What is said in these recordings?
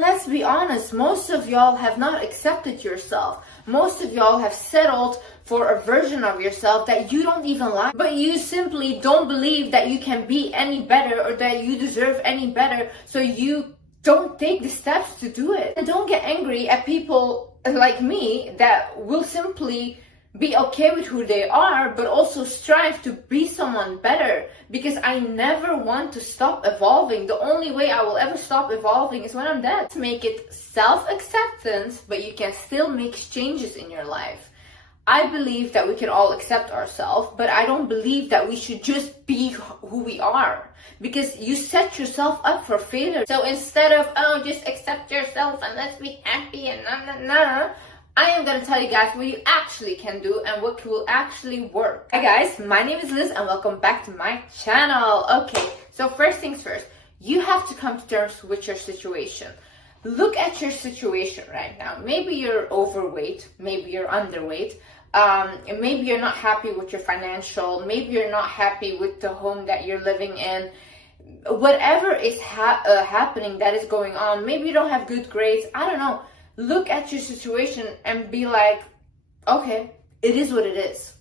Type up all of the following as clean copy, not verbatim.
Let's be honest, most of y'all have not accepted yourself. Most of y'all have settled for a version of yourself that you don't even like, but you simply don't believe that you can be any better or that you deserve any better, so you don't take the steps to do it. And don't get angry at people like me that will simply be okay with who they are, but also strive to be someone better, because I never want to stop evolving. The only way I will ever stop evolving is when I'm dead. Let's make it self-acceptance, but you can still make changes in your life. I believe that we can all accept ourselves, but I don't believe that we should just be who we are, because you set yourself up for failure. So instead of, oh, just accept yourself and let's be happy and nah, I am going to tell you guys what you actually can do and what will actually work. Hi guys, my name is Liz and welcome back to my channel. Okay, so first things first, you have to come to terms with your situation. Look at your situation right now. Maybe you're overweight, maybe you're underweight, maybe you're not happy with your financial, maybe you're not happy with the home that you're living in. Whatever is happening that is going on, maybe you don't have good grades, I don't know. Look at your situation and be like, okay, it is what it is.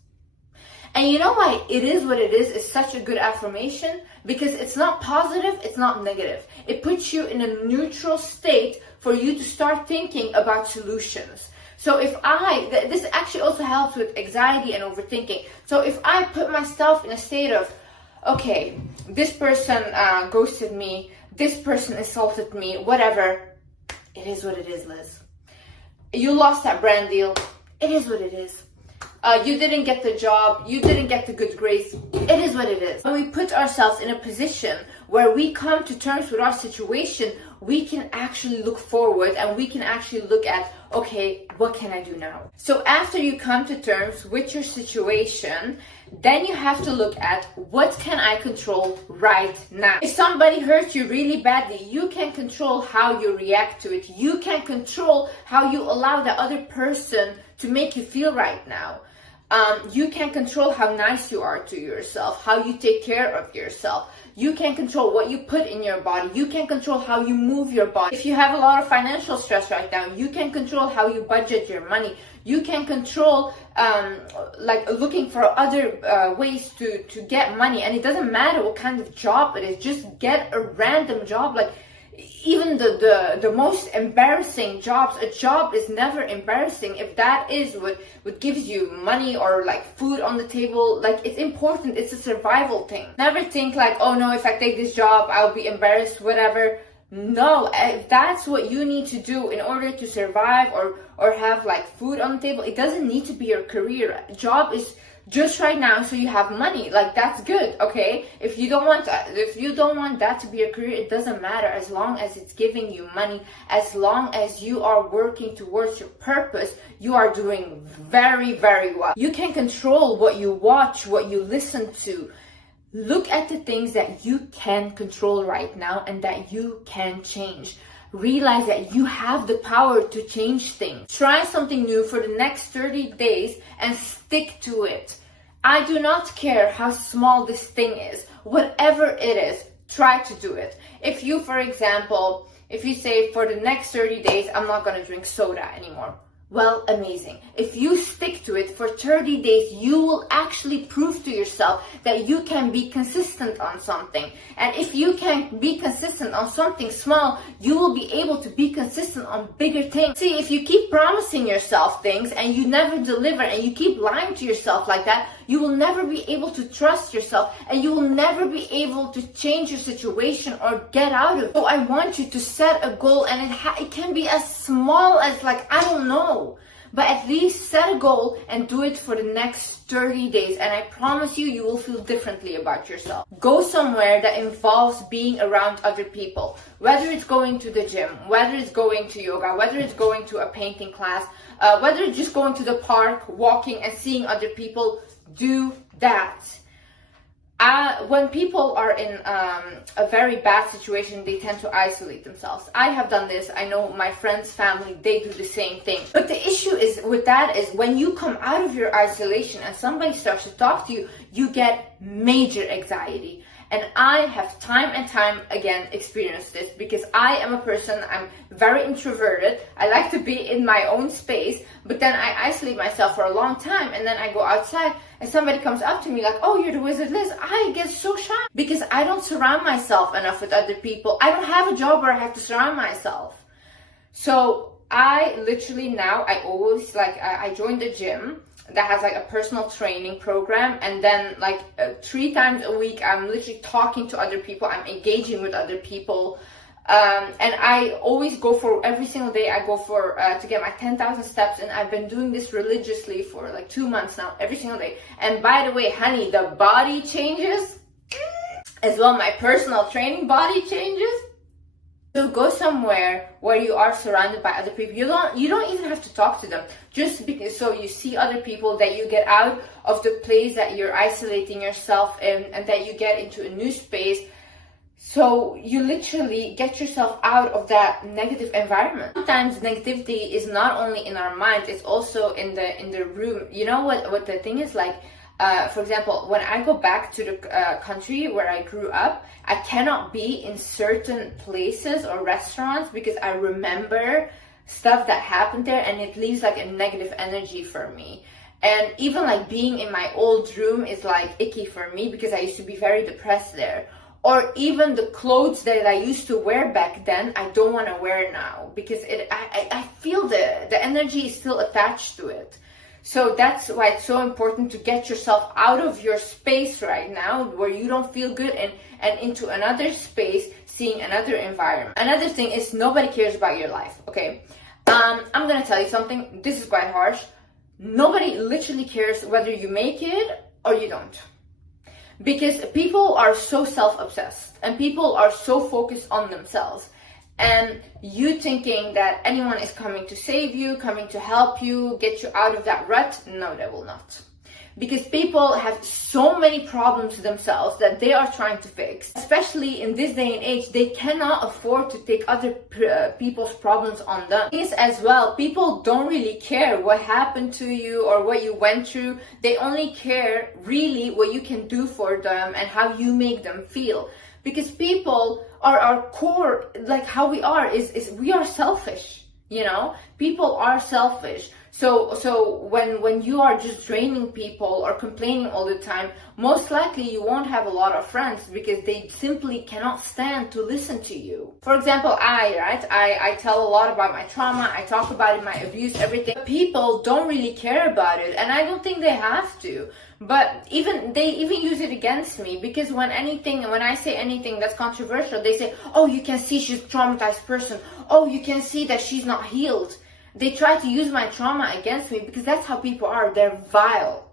And you know why it is what it is such a good affirmation? Because it's not positive, it's not negative. It puts you in a neutral state for you to start thinking about solutions. So if this actually also helps with anxiety and overthinking. So if I put myself in a state of, okay, this person ghosted me, this person insulted me, whatever, it is what it is, Liz. You lost that brand deal, it is what it is. You didn't get the job, you didn't get the good grades, it is what it is. When we put ourselves in a position where we come to terms with our situation, we can actually look forward and we can actually look at, okay, what can I do now? So after you come to terms with your situation, then you have to look at what can I control right now. If somebody hurts you really badly, you can control how you react to it. You can control how you allow the other person to make you feel right now. You can control how nice you are to yourself, how you take care of yourself. You can control what you put in your body. You can control how you move your body. If you have a lot of financial stress right now, you can control how you budget your money. You can control like looking for other ways to get money. And it doesn't matter what kind of job it is. Just get a random job. Like even the most embarrassing jobs, a job is never embarrassing if that is what gives you money or like food on the table. Like it's important, it's a survival thing. Never think like, oh no, if I take this job I'll be embarrassed, whatever. No, if that's what you need to do in order to survive or have like food on the table, it doesn't need to be your career. Job is just right now so you have money, like that's good, okay? If you don't want that to be your career, it doesn't matter, as long as it's giving you money, as long as you are working towards your purpose, you are doing very, very well. You can control what you watch, what you listen to. Look at the things that you can control right now and that you can change. Realize that you have the power to change things. Try something new for the next 30 days and stick to it. I do not care how small this thing is. Whatever it is, try to do it. If you, for example, if you say for the next 30 days, I'm not going to drink soda anymore. Well, amazing. If you stick to it for 30 days, you will actually prove to yourself that you can be consistent on something. And if you can be consistent on something small, you will be able to be consistent on bigger things. See, if you keep promising yourself things and you never deliver and you keep lying to yourself like that, you will never be able to trust yourself and you will never be able to change your situation or get out of it. So I want you to set a goal, and it can be as small as like, I don't know, but at least set a goal and do it for the next 30 days. And I promise you, you will feel differently about yourself. Go somewhere that involves being around other people, whether it's going to the gym, whether it's going to yoga, whether it's going to a painting class, whether it's just going to the park, walking and seeing other people. Do that. When people are in a very bad situation, they tend to isolate themselves. I have done this. I know my friends, family, they do the same thing. But the issue is with that is when you come out of your isolation and somebody starts to talk to you, you get major anxiety. And I have time and time again experienced this because I am a person, I'm very introverted. I like to be in my own space, but then I isolate myself for a long time, and then I go outside and somebody comes up to me like, oh, you're the Wizard Liz. I get so shy because I don't surround myself enough with other people. I don't have a job where I have to surround myself. So I literally now, I always I joined the gym that has like a personal training program, and then like 3 times a week I'm literally talking to other people, I'm engaging with other people, and I always go for, every single day I go for to get my 10,000 steps, and I've been doing this religiously for like 2 months now, every single day. And by the way, honey, the body changes as well, my personal training body changes. So go somewhere where you are surrounded by other people. You don't even have to talk to them. Just because, so you see other people, that you get out of the place that you're isolating yourself in, and that you get into a new space. So you literally get yourself out of that negative environment. Sometimes negativity is not only in our mind, it's also in the room. You know what the thing is, like, for example, when I go back to the country where I grew up, I cannot be in certain places or restaurants because I remember stuff that happened there, and it leaves like a negative energy for me. And even like being in my old room is like icky for me because I used to be very depressed there. Or even the clothes that I used to wear back then, I don't want to wear now because I feel the energy is still attached to it. So that's why it's so important to get yourself out of your space right now where you don't feel good, and into another space, seeing another environment. Another thing is, nobody cares about your life, okay? I'm gonna tell you something, this is quite harsh. Nobody literally cares whether you make it or you don't. Because people are so self-obsessed and people are so focused on themselves. And you thinking that anyone is coming to save you, coming to help you, get you out of that rut, no, they will not. Because people have so many problems themselves that they are trying to fix. Especially in this day and age, they cannot afford to take other people's problems on them. Yes, as well, people don't really care what happened to you or what you went through. They only care really what you can do for them and how you make them feel. Because people are our core, like how we are is we are selfish, you know? People are selfish. So when you are just draining people or complaining all the time, most likely you won't have a lot of friends because they simply cannot stand to listen to you. For example, I tell a lot about my trauma, I talk about it, my abuse, everything. But people don't really care about it, and I don't think they have to. But they even use it against me, because when I say anything that's controversial, they say, oh, you can see she's a traumatized person. Oh, you can see that she's not healed. They try to use my trauma against me because that's how people are. They're vile.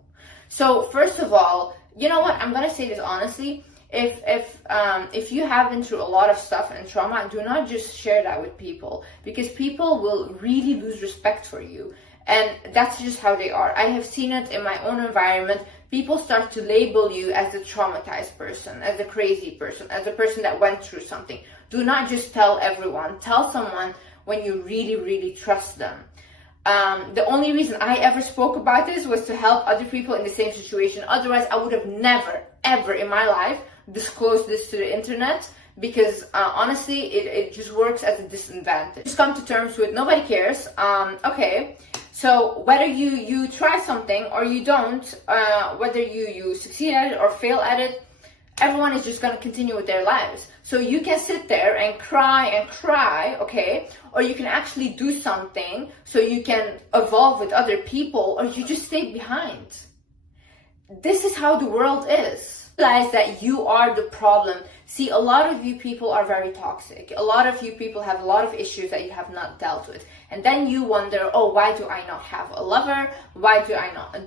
So first of all, you know what? I'm gonna say this honestly. If you have been through a lot of stuff and trauma, do not just share that with people, because people will really lose respect for you. And that's just how they are. I have seen it in my own environment. People start to label you as the traumatized person, as the crazy person, as the person that went through something. Do not just tell everyone. Tell someone when you really, really trust them. The only reason I ever spoke about this was to help other people in the same situation. Otherwise, I would have never, ever in my life disclosed this to the internet, because honestly, it just works as a disadvantage. Just come to terms with nobody cares. Okay, so whether you try something or you don't, whether you succeed at it or fail at it, everyone is just going to continue with their lives. So you can sit there and cry, okay? Or you can actually do something so you can evolve with other people, or you just stay behind. This is how the world is. Realize that you are the problem. See, a lot of you people are very toxic. A lot of you people have a lot of issues that you have not dealt with. And then you wonder, oh, why do I not have a lover? Why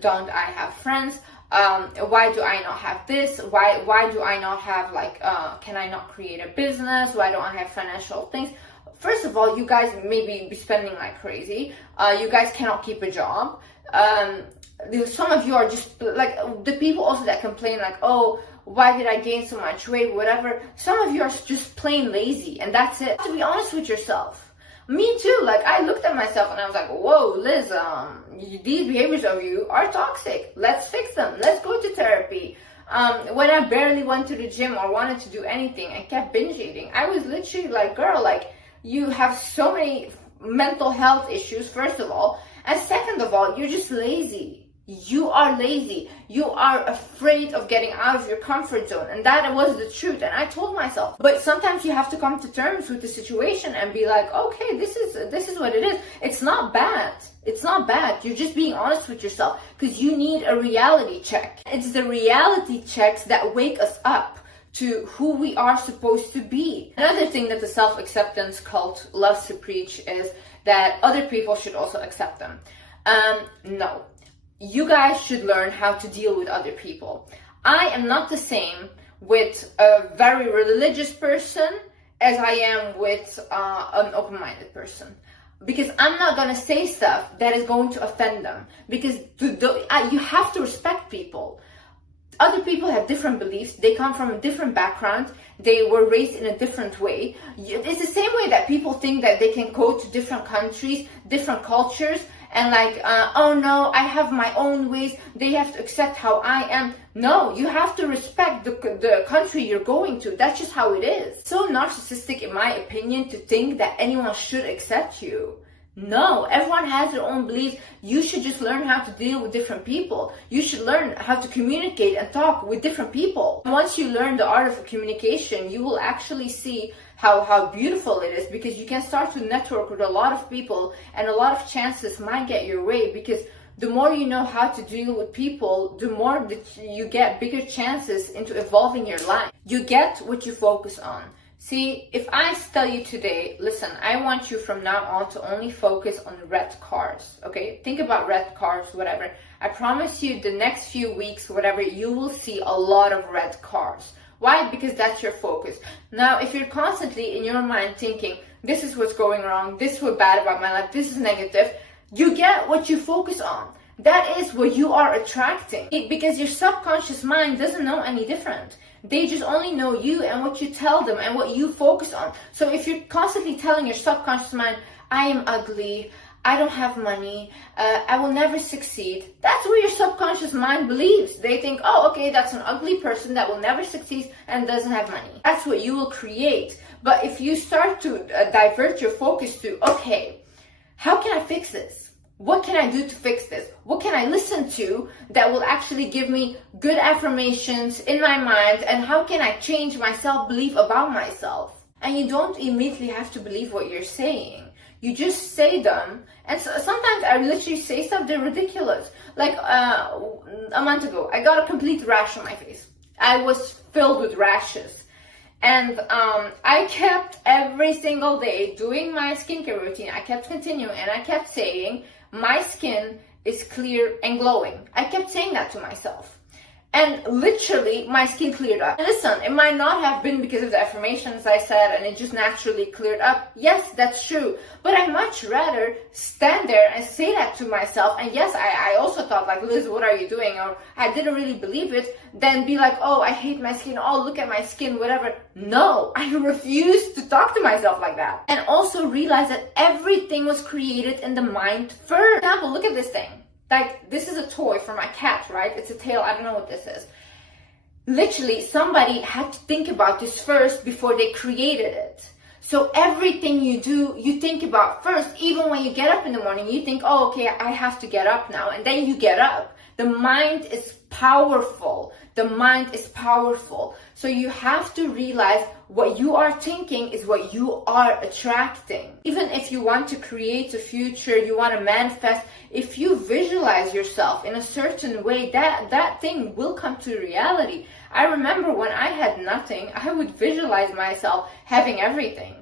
don't I have friends? Why do I not have this? Why do I not have, like, can I not create a business? Why don't I have financial things? First of all, you guys maybe be spending like crazy. You guys cannot keep a job. Some of you are just like the people also that complain like, oh, why did I gain so much weight, whatever. Some of you are just plain lazy, and that's it. To be honest with yourself. Me too. Like, I looked at myself and I was like, whoa, Liz, these behaviors of you are toxic. Let's fix them. Let's go to therapy. When I barely went to the gym or wanted to do anything and kept binge eating, I was literally like, girl, like, you have so many mental health issues, first of all, and second of all, you're just lazy. You are lazy. You are afraid of getting out of your comfort zone. And that was the truth. And I told myself, but sometimes you have to come to terms with the situation and be like, okay, this is what it is. It's not bad. It's not bad. You're just being honest with yourself because you need a reality check. It's the reality checks that wake us up to who we are supposed to be. Another thing that the self-acceptance cult loves to preach is that other people should also accept them. No. You guys should learn how to deal with other people. I am not the same with a very religious person as I am with an open-minded person. Because I'm not going to say stuff that is going to offend them. Because you have to respect people. Other people have different beliefs. They come from a different background. They were raised in a different way. It's the same way that people think that they can go to different countries, different cultures, and like, oh no, I have my own ways. They have to accept how I am. No, you have to respect the country you're going to. That's just how it is. So narcissistic, in my opinion, to think that anyone should accept you. No, everyone has their own beliefs. You should just learn how to deal with different people. You should learn how to communicate and talk with different people. Once you learn the art of communication, you will actually see how beautiful it is, because you can start to network with a lot of people and a lot of chances might get your way, because the more you know how to deal with people, the more that you get bigger chances into evolving your life. You get what you focus on. See, if I tell you today, listen, I want you from now on to only focus on red cars, okay? Think about red cars, whatever. I promise you the next few weeks, whatever, you will see a lot of red cars. Why? Because that's your focus. Now, if you're constantly in your mind thinking, this is what's going wrong, this is what's bad about my life, this is negative, you get what you focus on. That is what you are attracting. Because your subconscious mind doesn't know any different. They just only know you and what you tell them and what you focus on. So if you're constantly telling your subconscious mind, I am ugly, I don't have money, I will never succeed, that's what your subconscious mind believes. They think, oh, okay, that's an ugly person that will never succeed and doesn't have money. That's what you will create. But if you start to divert your focus to, okay, how can I fix this? What can I do to fix this? What can I listen to that will actually give me good affirmations in my mind? And how can I change my self-belief about myself? And you don't immediately have to believe what you're saying. You just say them. And so, sometimes I literally say stuff, they're ridiculous. Like a month ago, I got a complete rash on my face. I was filled with rashes. And I kept every single day doing my skincare routine. I kept continuing and I kept saying, my skin is clear and glowing. I kept saying that to myself. And literally, my skin cleared up. Listen, it might not have been because of the affirmations I said and it just naturally cleared up. Yes, that's true. But I'd much rather stand there and say that to myself. And yes, I also thought like, Liz, what are you doing? Or I didn't really believe it. Then be like, oh, I hate my skin. Oh, look at my skin, whatever. No, I refuse to talk to myself like that. And also realize that everything was created in the mind first. For example, look at this thing. Like, this is a toy for my cat, right? It's a tail. I don't know what this is. Literally, somebody had to think about this first before they created it. So everything you do, you think about first. Even when you get up in the morning, you think, oh, okay, I have to get up now. And then you get up. The mind is powerful. The mind is powerful. So you have to realize what you are thinking is what you are attracting. Even if you want to create a future, you want to manifest, if you visualize yourself in a certain way, that thing will come to reality. I remember when I had nothing, I would visualize myself having everything.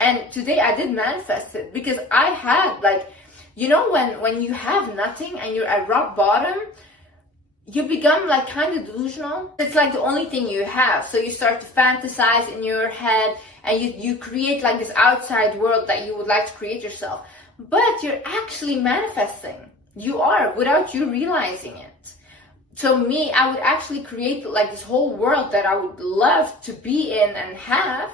And today I did manifest it because I had, like, you know, when you have nothing and you're at rock bottom, you become like kind of delusional. It's like the only thing you have. So you start to fantasize in your head and you create like this outside world that you would like to create yourself. But you're actually manifesting. You are, without you realizing it. So me, I would actually create like this whole world that I would love to be in and have.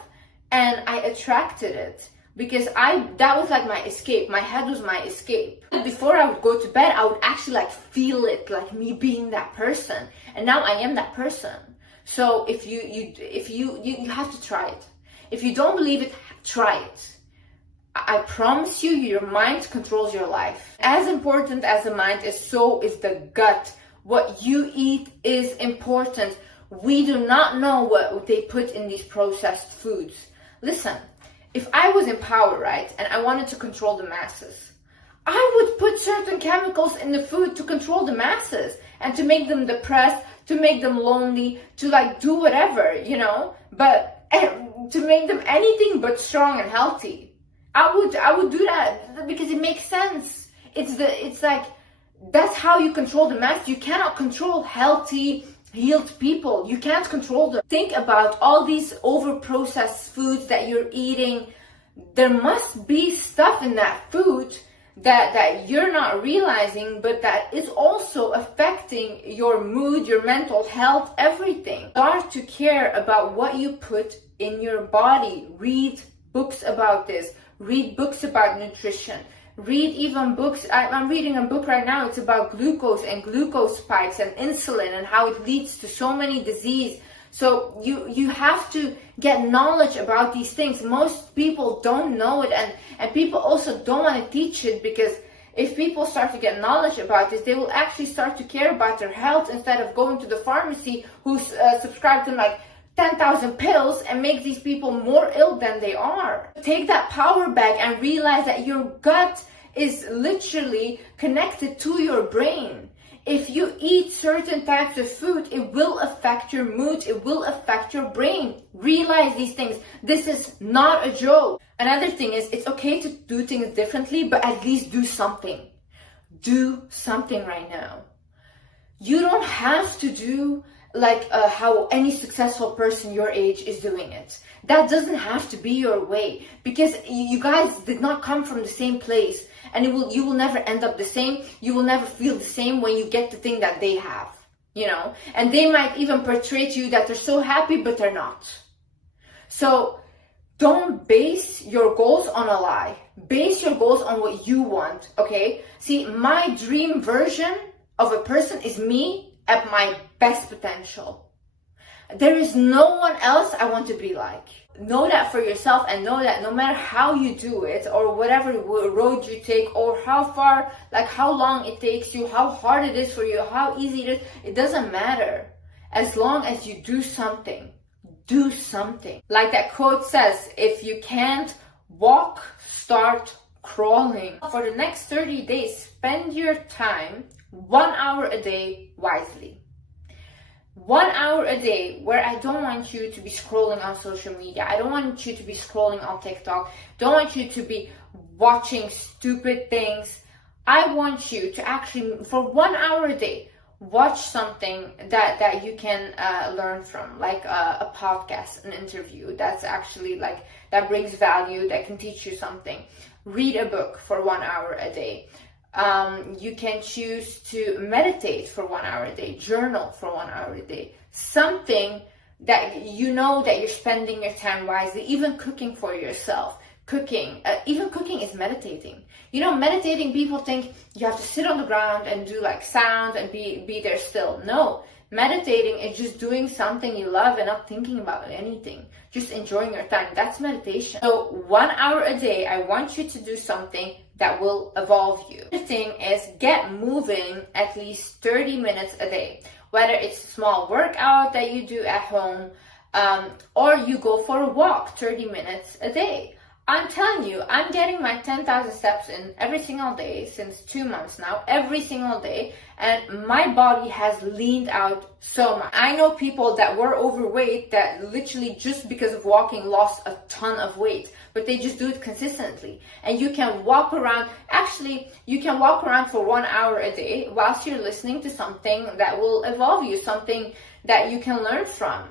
And I attracted it because that was like my escape. My head was my escape. Before I would go to bed, I would actually like feel it, like me being that person. And now I am that person. So if you have to try it. If you don't believe it, try it. I promise you, your mind controls your life. As important as the mind is, so is the gut. What you eat is important. We do not know what they put in these processed foods. Listen, if I was in power, right, and I wanted to control the masses, I would put certain chemicals in the food to control the masses and to make them depressed, to make them lonely, to like do whatever, you know, but to make them anything but strong and healthy. I would do that because it makes sense. It's like, that's how you control the mass. You cannot control healthy, healed people. You can't control them. Think about all these over-processed foods that you're eating. There must be stuff in that food that you're not realizing, but that is also affecting your mood, your mental health, everything. Start to care about what you put in your body. Read books about this. Read books about nutrition. Read even books. I'm reading a book right now. It's about glucose and glucose spikes and insulin and how it leads to so many diseases. So you have to get knowledge about these things. Most people don't know it, and people also don't want to teach it, because if people start to get knowledge about this, they will actually start to care about their health instead of going to the pharmacy who's subscribed to like 10,000 pills and make these people more ill than they are. Take that power back and realize that your gut is literally connected to your brain. If you eat certain types of food, it will affect your mood, it will affect your brain. Realize these things. This is not a joke. Another thing is, it's okay to do things differently, but at least do something. Do something right now. You don't have to do like how any successful person your age is doing it. That doesn't have to be your way, because you guys did not come from the same place, and you will never end up the same. You will never feel the same when you get the thing that they have, you know, and they might even portray to you that they're so happy, but they're not. So don't base your goals on a lie. Base your goals on what you want, okay? See, my dream version of a person is me at my best potential. There is no one else I want to be like. Know that for yourself, and know that no matter how you do it, or whatever road you take, or how far, like how long it takes you, how hard it is for you, how easy it is, it doesn't matter. As long as you do something. Do something. Like that quote says, if you can't walk, start crawling. For the next 30 days, spend your time 1 hour a day wisely. 1 hour a day where I don't want you to be scrolling on social media. I don't want you to be scrolling on TikTok. Don't want you to be watching stupid things. I want you to actually, for 1 hour a day, watch something that you can learn from, like a podcast, an interview that's actually like, that brings value, that can teach you something. Read a book for 1 hour a day. You can choose to meditate for 1 hour a day, journal for 1 hour a day, something that you know that you're spending your time wisely. Even cooking for yourself, even cooking is meditating. You know, meditating, people think you have to sit on the ground and do like sounds and be there still. No, meditating is just doing something you love and not thinking about anything, just enjoying your time. That's meditation. So 1 hour a day, I want you to do something that will evolve you. The thing is, get moving at least 30 minutes a day, whether it's a small workout that you do at home, or you go for a walk 30 minutes a day. I'm telling you, I'm getting my 10,000 steps in every single day since 2 months now, every single day, and my body has leaned out so much. I know people that were overweight that literally just because of walking lost a ton of weight, but they just do it consistently. And you can walk around, actually, you can walk around for 1 hour a day whilst you're listening to something that will evolve you, something that you can learn from.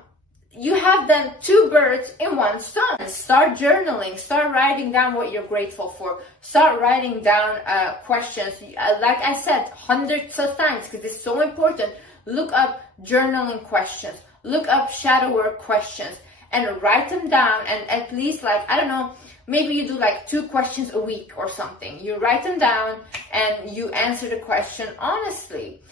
You have then 2 birds in 1 stone. Start journaling, start writing down what you're grateful for, start writing down questions. Like I said hundreds of times, because it's so important, look up journaling questions, look up shadow work questions, and write them down, and at least, like, I don't know, maybe you do like 2 questions a week or something. You write them down and you answer the question honestly.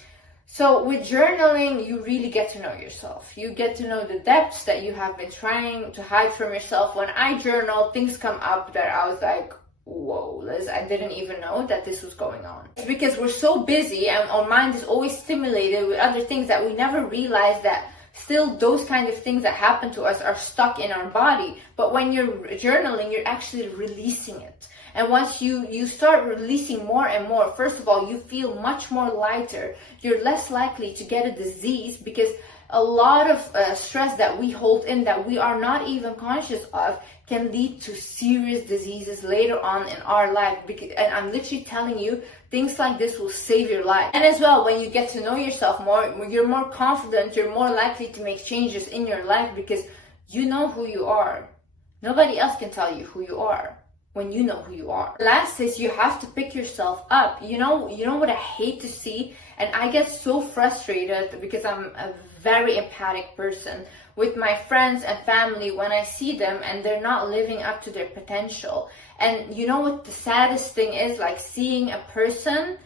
So with journaling, you really get to know yourself. You get to know the depths that you have been trying to hide from yourself. When I journal, things come up that I was like, whoa, Liz, I didn't even know that this was going on. It's because we're so busy and our mind is always stimulated with other things that we never realize that still those kind of things that happen to us are stuck in our body. But when you're journaling, you're actually releasing it. And once you start releasing more and more, first of all, you feel much more lighter. You're less likely to get a disease, because a lot of stress that we hold in that we are not even conscious of can lead to serious diseases later on in our life. And I'm literally telling you, things like this will save your life. And as well, when you get to know yourself more, you're more confident, you're more likely to make changes in your life because you know who you are. Nobody else can tell you who you are when you know who you are. Last is you have to pick yourself up. You know what I hate to see, and I get so frustrated because I'm a very empathic person with my friends and family when I see them and they're not living up to their potential. And you know what the saddest thing is? Like seeing a person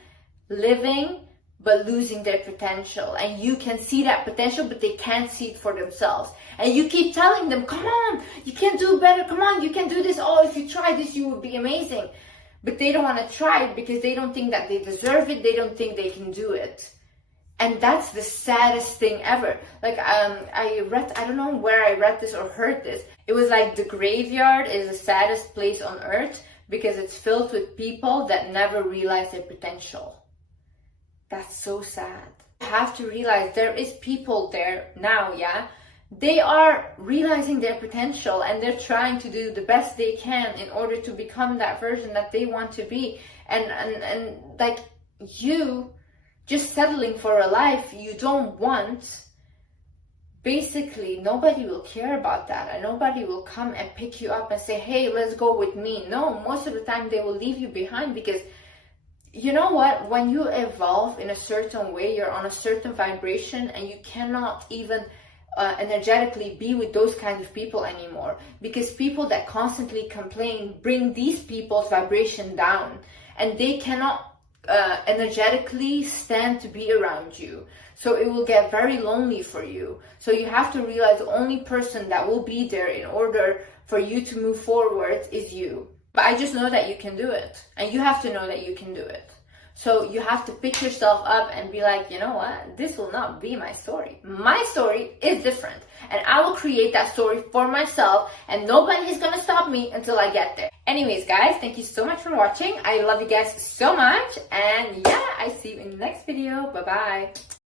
living but losing their potential, and you can see that potential but they can't see it for themselves, and you keep telling them, come on, you can do better, come on, you can do this, oh, if you try this you will be amazing. But they don't want to try it because they don't think that they deserve it, they don't think they can do it. And that's the saddest thing ever. Like I don't know where I read this or heard this, it was like the graveyard is the saddest place on earth because it's filled with people that never realize their potential. That's so sad. You have to realize there is people there now, yeah? They are realizing their potential and they're trying to do the best they can in order to become that version that they want to be. And like you just settling for a life you don't want, basically nobody will care about that, and nobody will come and pick you up and say, hey, let's go with me. No, most of the time they will leave you behind, because you know what, when you evolve in a certain way, you're on a certain vibration and you cannot even energetically be with those kinds of people anymore, because people that constantly complain bring these people's vibration down and they cannot energetically stand to be around you. So it will get very lonely for you. So you have to realize the only person that will be there in order for you to move forward is you. But I just know that you can do it, and you have to know that you can do it. So you have to pick yourself up and be like, you know what, this will not be my story. My story is different, and I will create that story for myself, and nobody is gonna stop me until I get there. Anyways, guys, thank you so much for watching. I love you guys so much, and yeah, I see you in the next video. Bye bye.